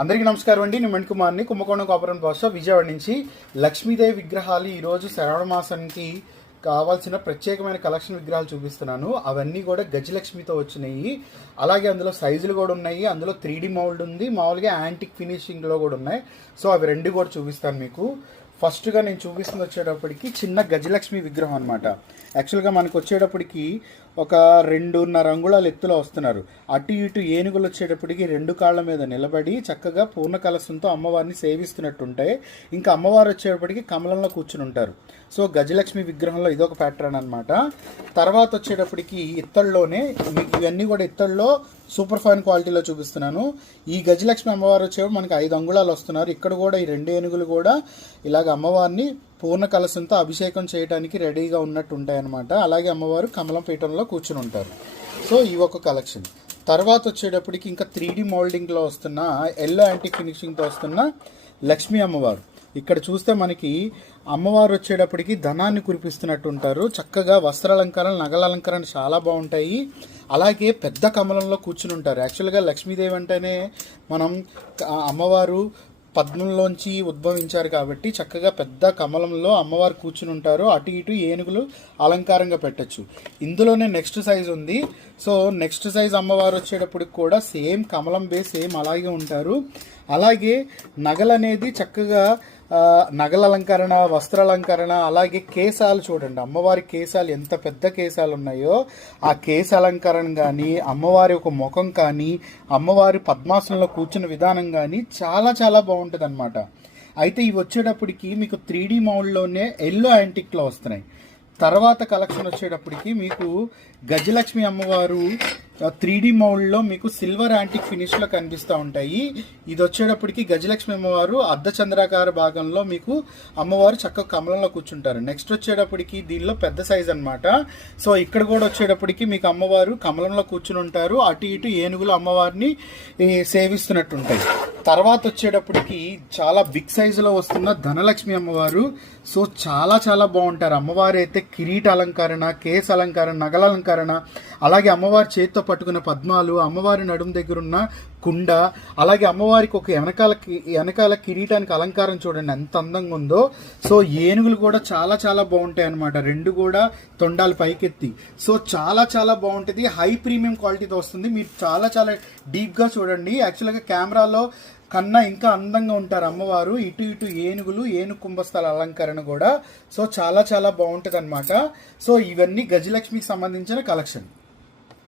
అందరికీ నమస్కారం అండి. నేను మణికుమార్ని, కుంభకోణం కాపురం భాష విజయవాడ నుంచి. లక్ష్మీదేవి విగ్రహాలు ఈరోజు శ్రావణ మాసానికి కావాల్సిన ప్రత్యేకమైన కలెక్షన్ విగ్రహాలు చూపిస్తున్నాను. అవన్నీ కూడా గజలక్ష్మితో వచ్చినాయి. అలాగే అందులో సైజులు కూడా ఉన్నాయి. అందులో 3D మౌల్డ్ ఉంది, మామూలుగా యాంటిక్ ఫినిషింగ్లో కూడా ఉన్నాయి. సో అవి రెండు కూడా చూపిస్తాను మీకు. ఫస్ట్గా నేను చూపిస్తుంది వచ్చేటప్పటికి చిన్న గజలక్ష్మి విగ్రహం అనమాట. యాక్చువల్గా మనకు వచ్చేటప్పటికి ఒక 2.5 అంగుళాల ఎత్తులో వస్తున్నారు. అటు ఇటు ఏనుగులు వచ్చేటప్పటికి 2 కాళ్ళ మీద నిలబడి చక్కగా పూర్ణ కలశంతో అమ్మవారిని సేవిస్తున్నట్టుంటాయి. ఇంకా అమ్మవారు వచ్చేటప్పటికి కమలంలో కూర్చుని ఉంటారు. సో గజలక్ష్మి విగ్రహంలో ఇదొక ప్యాటర్న్ అనమాట. తర్వాత వచ్చేటప్పటికి ఇత్తడిలోనే మీకు ఇవన్నీ కూడా ఇత్తడిలో సూపర్ ఫైన్ క్వాలిటీలో చూపిస్తున్నాను. ఈ గజలక్ష్మి అమ్మవారు వచ్చేప్పుడు మనకి 5 అంగుళాలు వస్తున్నారు. ఇక్కడ కూడా ఈ 2 ఏనుగులు కూడా ఇలాగ అమ్మవారిని పూర్ణ కలశంతో అభిషేకం చేయడానికి రెడీగా ఉన్నట్టు ఉంటాయన్నమాట. అలాగే అమ్మవారు కమలం పీఠంలో కూర్చుని ఉంటారు. సో ఈ ఒక కలెక్షన్. తర్వాత వచ్చేటప్పటికి ఇంకా 3D మోల్డింగ్లో వస్తున్న ఎల్లో యాంటిక్ ఫినిషింగ్తో వస్తున్న లక్ష్మీ అమ్మవారు. ఇక్కడ చూస్తే మనకి అమ్మవారు వచ్చేటప్పటికి ధనాన్ని కురిపిస్తున్నట్టు ఉంటారు. చక్కగా వస్త్రాలంకరణ, నగల అలంకరణ చాలా బాగుంటాయి. అలాగే పెద్ద కమలంలో కూర్చుని ఉంటారు. యాక్చువల్గా లక్ష్మీదేవి అంటేనే మనం అమ్మవారు పద్మంలోంచి ఉద్భవించారు కాబట్టి చక్కగా పెద్ద కమలంలో అమ్మవారు కూర్చుని ఉంటారు. అటు ఇటు ఏనుగులు అలంకారంగా పెట్టచ్చు. ఇందులోనే నెక్స్ట్ సైజ్ ఉంది. సో నెక్స్ట్ సైజ్ అమ్మవారు వచ్చేటప్పటికి కూడా సేమ్ కమలం బేస్ సేమ్ అలాగే ఉంటారు. అలాగే నగలు అనేది చక్కగా నగల అలంకరణ, వస్త్రాలంకరణ, అలాగే కేశాలు చూడండి. అమ్మవారి కేశాలు ఎంత పెద్ద కేశాలు ఉన్నాయో ఆ కేశ అలంకరణ కానీ, అమ్మవారి ఒక ముఖం కానీ, అమ్మవారి పద్మాసనంలో కూర్చున్న విధానం కానీ చాలా చాలా బాగుంటుంది అనమాట. అయితే ఇవి వచ్చేటప్పటికి మీకు 3D మౌల్డ్లోనే ఎల్లో యాంటిక్లో వస్తున్నాయి. తర్వాత కలెక్షన్ వచ్చేటప్పటికి మీకు గజలక్ష్మి అమ్మవారు 3D మౌల్డ్లో మీకు సిల్వర్ యాంటిక్ ఫినిష్లో కనిపిస్తూ ఉంటాయి. ఇది వచ్చేటప్పటికి గజలక్ష్మి అమ్మవారు అర్ధచంద్రాకార భాగంలో మీకు అమ్మవారు చక్కగా కమలంలో కూర్చుంటారు. నెక్స్ట్ వచ్చేటప్పటికి దీనిలో పెద్ద సైజ్ అనమాట. సో ఇక్కడ కూడా వచ్చేటప్పటికి మీకు అమ్మవారు కమలంలో కూర్చుని ఉంటారు. అటు ఇటు ఏనుగులు అమ్మవారిని సేవిస్తున్నట్టుంటాయి. తర్వాత వచ్చేటప్పటికి చాలా బిగ్ సైజులో వస్తున్న ధనలక్ష్మి అమ్మవారు. సో చాలా చాలా బాగుంటారు. అమ్మవారు అయితే కిరీట అలంకరణ, కేస్ అలంకరణ, నగల అలంకరణ, అలాగే అమ్మవారి చేతితో పట్టుకున్న పద్మాలు, అమ్మవారి నడుము దగ్గర ఉన్న కుండ, అలాగే అమ్మవారికి ఒక వెనకాల కిరీటానికి అలంకారం చూడండి ఎంత అందంగా ఉందో. సో ఏనుగులు కూడా చాలా చాలా బాగుంటాయి అనమాట. 2 కూడా తొండాలు పైకెత్తి. సో చాలా చాలా బాగుంటుంది. హై ప్రీమియం క్వాలిటీతో వస్తుంది. మీరు చాలా చాలా డీప్గా చూడండి. యాక్చువల్గా కెమెరాలో కన్నా ఇంకా అందంగా ఉంటారు అమ్మవారు. ఇటు ఇటు ఏనుగులు, ఏనుగు కుంభస్థల అలంకరణ కూడా. సో చాలా చాలా బాగుంటుంది అనమాట. సో ఇవన్నీ గజలక్ష్మికి సంబంధించిన కలెక్షన్.